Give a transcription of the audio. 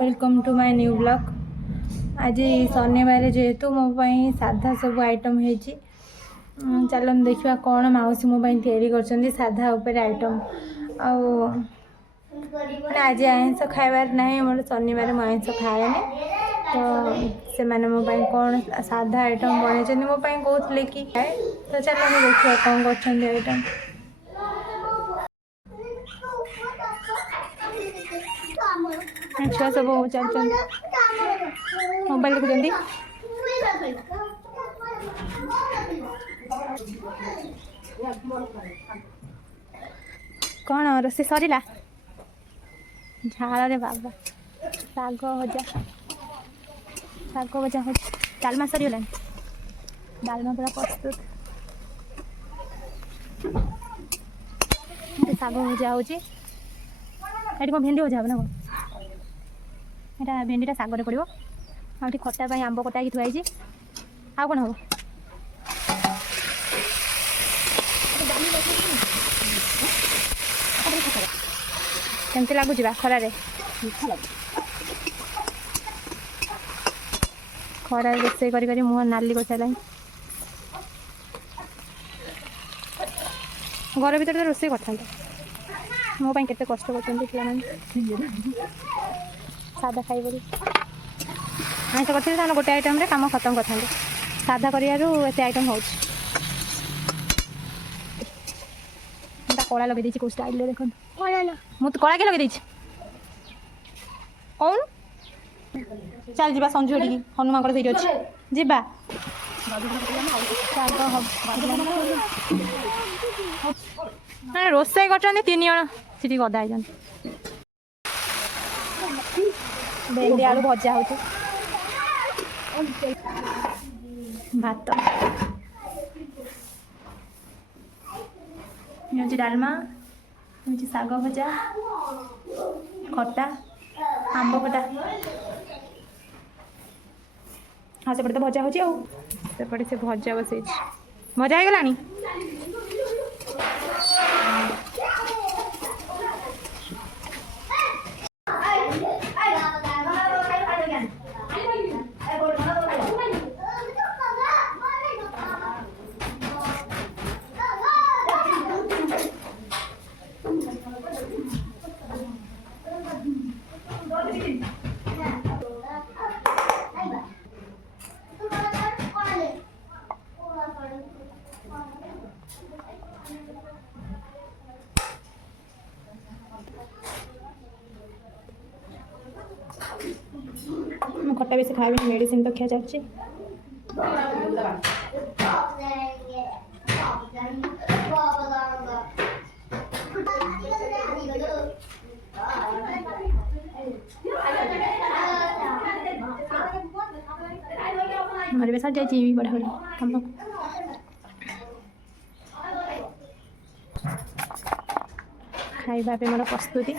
Welcome to my new blog. आज शनिवार जेहेतु मो साधा सब आइटम है। चलो देखा कौन मौसी मो तैयारी साधा उपर आइटम आज आइंस खाइबार ना मोर शनिवार मु आइंस खाएनि तो से मैंने मो कौन साधा आइटम बन मो कहते कि तो चलो देखा कौन कर आइटम। छुआ सब चल मोबाइल देखुं कौन रोसे सरला झाल रे बाबा शाग भजा हो डालमा सरीगला डालमा पूरा प्रस्तुत शाग भजा हो कौन भेंडी भजा ना कौन यहाँ भेंडीटा शागर पड़ो आठ खटा आंब कटा थुआई आ कौन हम केमती लगुच खरारे खरा रोसे कर मुह नाली कर सारा घर भर तो रोसे कर मो केते कष्ट कर सादा खाई आइस कर गोटे आइटम रे काम खत्म कर साधा करते आइटम हो कला लगे कौ स्टाइल देख मुझे कला के लगे कौन चल जा संजू हनुमान से अच्छे जा रोसे कर 3 जन सीटी गदा भेंडी आलू भजा हो भात हूँ डालमा हूँ शाग भजा खटा आंब खटा हाँ सेपटे तो भजा होपटे से भजा बसई भजा हो गलानी खट्टा बेसी खाए मेडिसिन तो खिया चलती हमारे साथ जाइए बड़ा बड़ा कम खाइबा पे मोर प्रस्तुति।